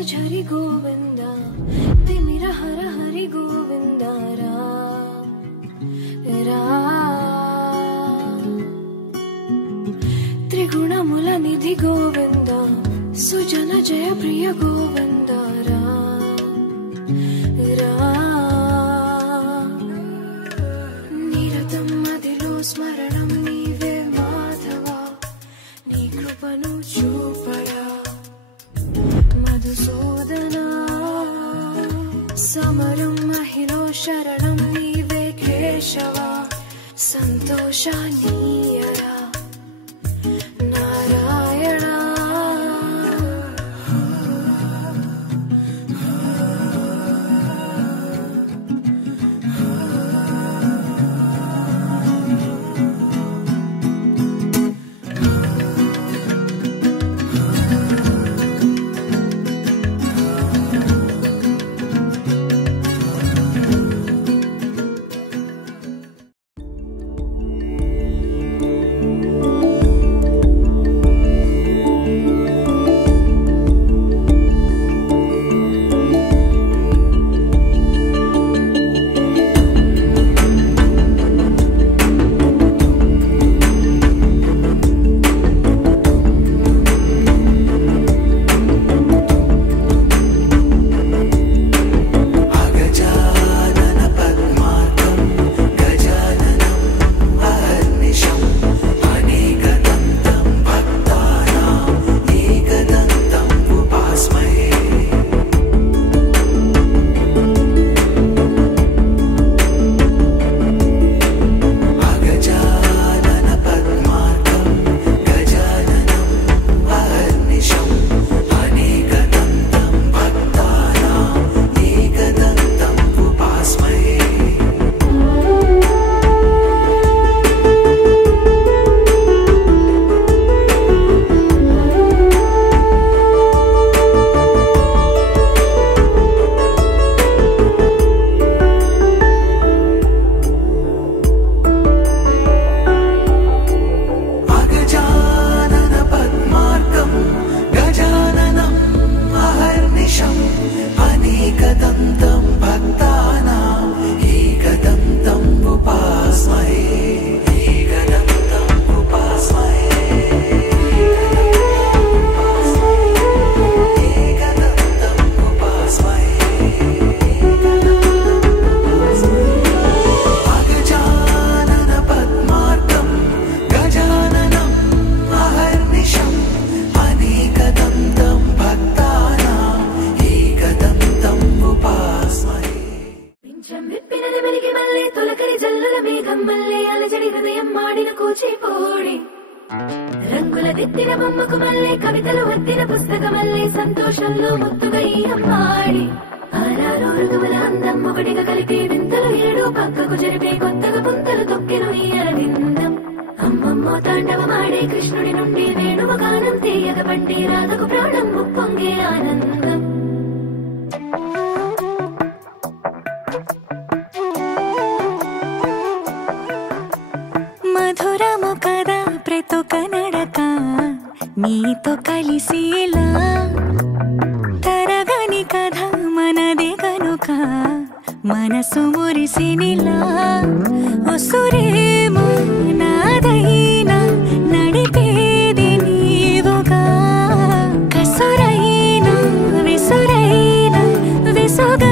झरी गोविंदा तिमिर हर हरि गोविंदा त्रिगुणमुल निधि गोविंदा सुजन जय प्रिय गोविंदा निरतं मदिलो स्मरणं नीवे माधवा नी कृपनु चूपड़ा मधुसूदना समरं महिलो शरणं नीवे केशवा संतोषानीयरा नारायणा రంగుల దిద్దిన బొమ్మకు మల్లె కవితలు వత్తిన పుస్తకమల్లె సంతోషంలో ముద్దుగై అమ్మాడి ఆరారు ఋతువుల అందం ఒకటిగా కలిపి వింతలు ఏడు పక్కకు జరిపే కొత్తగా పుంతలు తొక్కెను ఈ అరవిందం అమ్మమ్మో తాండవమాడే కృష్ణుడి నుండి వేణువ గానం తీయగ పండి రాధకు ప్రాణం ఉప్పొంగే ఆనందం మధురము కదా ప్రతి కనడక నీతో కలిసేలా తరగని కథ మనదే కనుక మనసు మురిసినిలా ఉసురేమో నాదైనా నడిపేది నీవుగా కసురైనా విసురైనా విసుగా